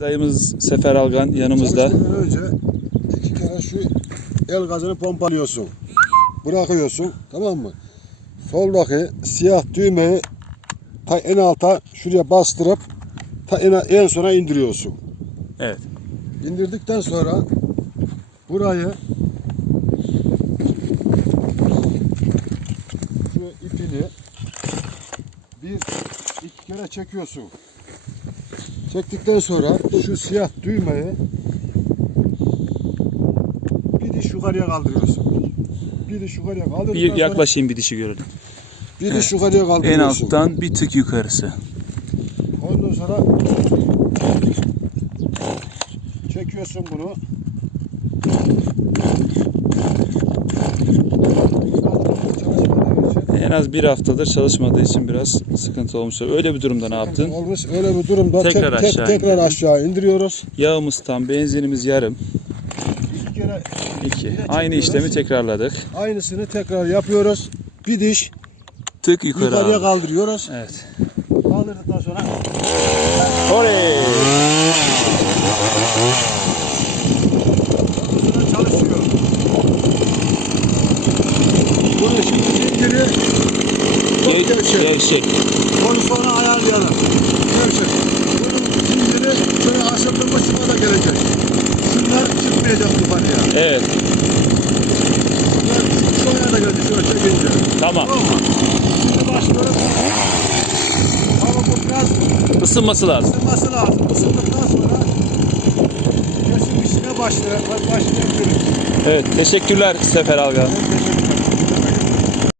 Dayımız Sefer Algan yanımızda. Çalışmadan önce iki kere şu el gazını pompalıyorsun. Bırakıyorsun tamam mı? Soldaki siyah düğmeyi ta en alta şuraya bastırıp ta en, en sona indiriyorsun. Evet. İndirdikten sonra burayı şu ipini bir iki kere çekiyorsun. Çektikten sonra şu siyah düğmeyi bir diş yukarıya kaldırıyorsun. Bir diş yukarıya kaldırdıktan Bir yaklaşayım bir dişi görelim. bir diş yukarıya En kaldırıyorsun. alttan bir tık yukarısı. Ondan sonra çekiyorsun bunu. Çalışmadığı için En az bir haftadır çalışmadığı için biraz sıkıntı olmuş. Öyle bir durumda ne yaptın? Olmuş öyle bir durumda Tekrar tek, aşağı tek, tekrar aşağı indiriyoruz. Yağımız tam, benzinimiz yarım. İki kere İki. Aynı işlemi tekrarladık. aynısını tekrar yapıyoruz. Bir diş Tık yukarı yukarıya kaldırıyoruz. Evet. Kaldırdıktan sonra Oley! sonra çalışıyor. Şimdi zinciri çok Gev- gevşek. Gevşek. Onu sonra ayarlayalım. Gevşek. Bunun zinciri şöyle asıldı mı şuna da gelecek. Şunlar çıkmayacak yukarıya. Evet. Şunlar şuraya da gelecek şöyle çekince. Tamam. Tamam mı? Şimdi başlıyoruz. Ama bu biraz Isınması lazım. ısınması lazım. Isındıktan sonra kesim işine. Başlayabiliriz. Evet. Teşekkürler Sefer Algan. Ben teşekkür